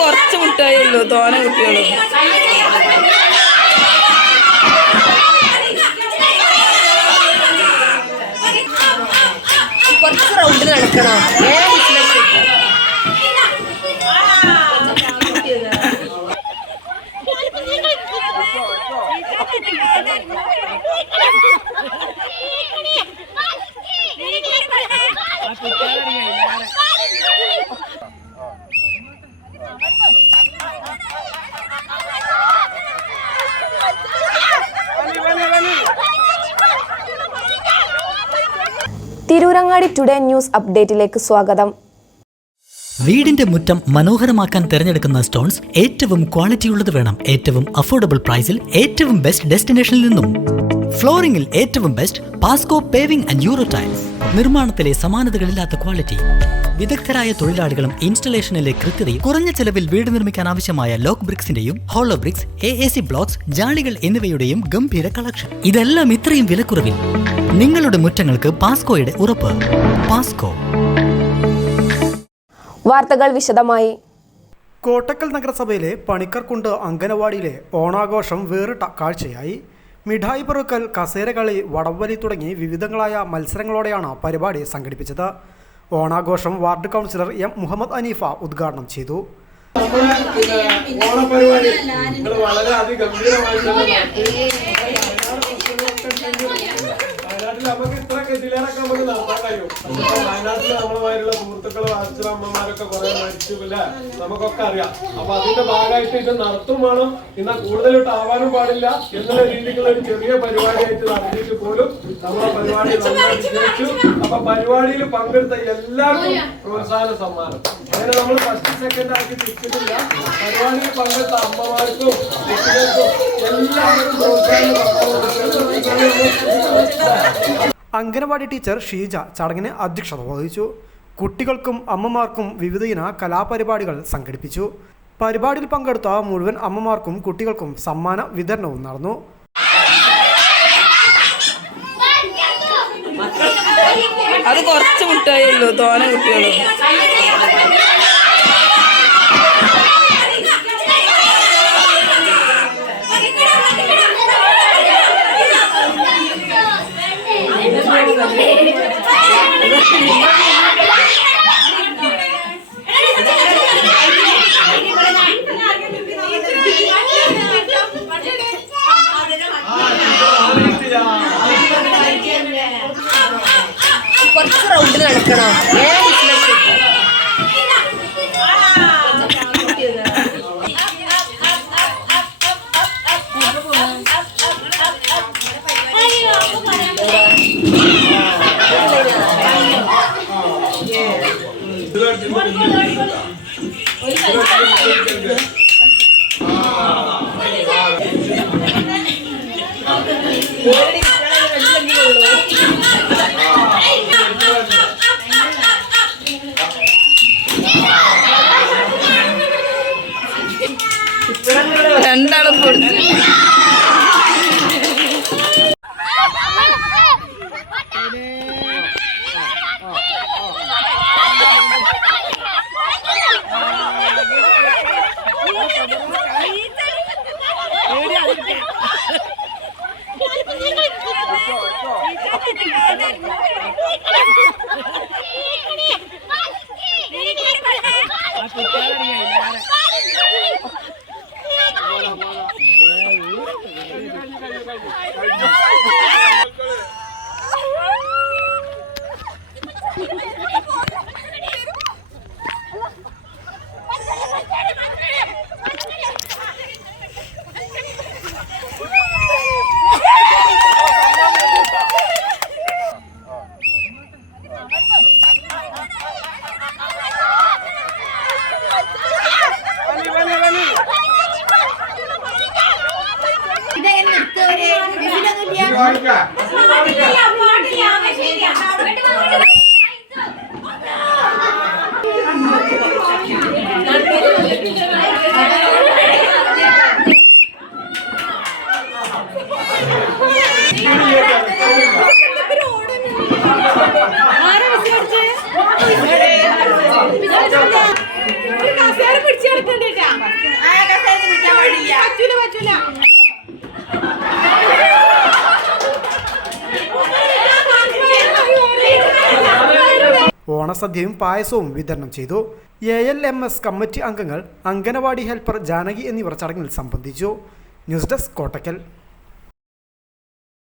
കുറച്ച് മുട്ടായി ഉള്ളൂ, തോന കുട്ടികളും. കുറച്ച് റൗണ്ടിൽ നടക്കണം. തിരൂരങ്ങാടി ടുഡേ ന്യൂസ് അപ്ഡേറ്റിലേക്ക് സ്വാഗതം. വീടിന്റെ മുറ്റം മനോഹരമാക്കാൻ തിരഞ്ഞെടുക്കുന്ന സ്റ്റോൺസ് ഏറ്റവും ക്വാളിറ്റിയുള്ളത് വേണം. ഏറ്റവും അഫോർഡബിൾ പ്രൈസിൽ ഏറ്റവും ബെസ്റ്റ് ഡെസ്റ്റിനേഷനിൽ നിന്നും. ഫ്ലോറിംഗിൽ ഏറ്റവും best Pasco paving and euro tiles. നിർമ്മാണത്തിലെ സമാനതകളില്ലാത്ത ക്വാളിറ്റി, വിദഗ്ധരായ തൊഴിലാളികളും ഇൻസ്റ്റലേഷനിലെ കൃത്യതയും. കുറഞ്ഞ ചെലവിൽ വീട് നിർമ്മിക്കാൻ ആവശ്യമായ ലോക്ക് ബ്രിക്സിന്റെയും ഹോളോ ബ്രിക്സ്, AAC ബ്ലോക്സ്, ജാളികൾ എന്നിവയുടെയും ഗംഭീര കളക്ഷൻ. ഇതെല്ലാം ഇത്രയും വിലക്കുറവിൽ. നിങ്ങളുടെ മുറ്റങ്ങൾക്ക് പാസ്കോയുടെ ഉറപ്പ്. പാസ്കോ. വാർത്തകൾ വിശദമായി. കോട്ടക്കൽ നഗരസഭയിലെ പണിക്കർക്കുണ്ട് അങ്കനവാടിയിലെ ഓണാഘോഷം വേറിട്ട കാഴ്ചയായി. മിഠായി പെറുക്കൽ, കസേരകളി, വടംവലി തുടങ്ങി വിവിധങ്ങളായ മത്സരങ്ങളോടെയാണ് പരിപാടി സംഘടിപ്പിച്ചത്. ഓണാഘോഷം ward councillor M. Muhammad Aneefa ഉദ്ഘാടനം ചെയ്തു. ഓണപരിപാടി വളരെ അതിഗംഭീരമായിട്ട് നമുക്ക് ഇത്രയൊക്കെ ഇതിലേറൊക്കെ നമുക്ക് നടത്താൻ കഴിയും. വയനാട്ടിൽ നമ്മളുമായിട്ടുള്ള സുഹൃത്തുക്കളും അച്ഛനും അമ്മമാരൊക്കെ കുറെ മരിച്ചില്ല, നമുക്കൊക്കെ അറിയാം. അപ്പൊ അതിന്റെ ഭാഗമായിട്ട് ഇത് നടത്തും വേണം. എന്നാൽ കൂടുതലിട്ട് ആവാനും പാടില്ല എന്നുള്ള രീതിക്കുള്ള ഒരു ചെറിയ പരിപാടിയായിട്ട് നടത്തിയിട്ട് പോലും നമ്മളെ പരിപാടി വിജയിച്ചു. അപ്പൊ പരിപാടിയിൽ പങ്കെടുത്ത എല്ലാവർക്കും പ്രോത്സാഹന സമ്മാനം. അങ്ങനെ നമ്മൾ ഫസ്റ്റ് സെക്കൻഡ് ആക്കി തിരിച്ചിട്ടില്ല. പരിപാടിയിൽ പങ്കെടുത്ത അമ്മമാർക്കും കുട്ടികൾക്കും എല്ലാവർക്കും പ്രോത്സാഹന സമ്മാനം. അംഗനവാടി ടീച്ചർ ഷീജ ചടങ്ങിന് അധ്യക്ഷത വഹിച്ചു. കുട്ടികൾക്കും അമ്മമാർക്കും വിവിധയിന കലാപരിപാടികൾ സംഘടിപ്പിച്ചു. പരിപാടിയിൽ പങ്കെടുത്ത മുഴുവൻ അമ്മമാർക്കും കുട്ടികൾക്കും സമ്മാന വിതരണവും നടന്നു. അത് കുറച്ച് മുട്ടായി ഉള്ളൂ, തോന കുട്ടികളും. കുറച്ച് റൗണ്ടിൽ നടക്കണം. രണ്ടാളും പൊടിച്ചു. ഓണസദ്യയും പായസവും വിതരണം ചെയ്തു. ALMS കമ്മിറ്റി അംഗങ്ങൾ, അംഗനവാടി ഹെൽപ്പർ ജാനകി എന്നിവർ ചടങ്ങിൽ സംബന്ധിച്ചു. News desk Kottakkal.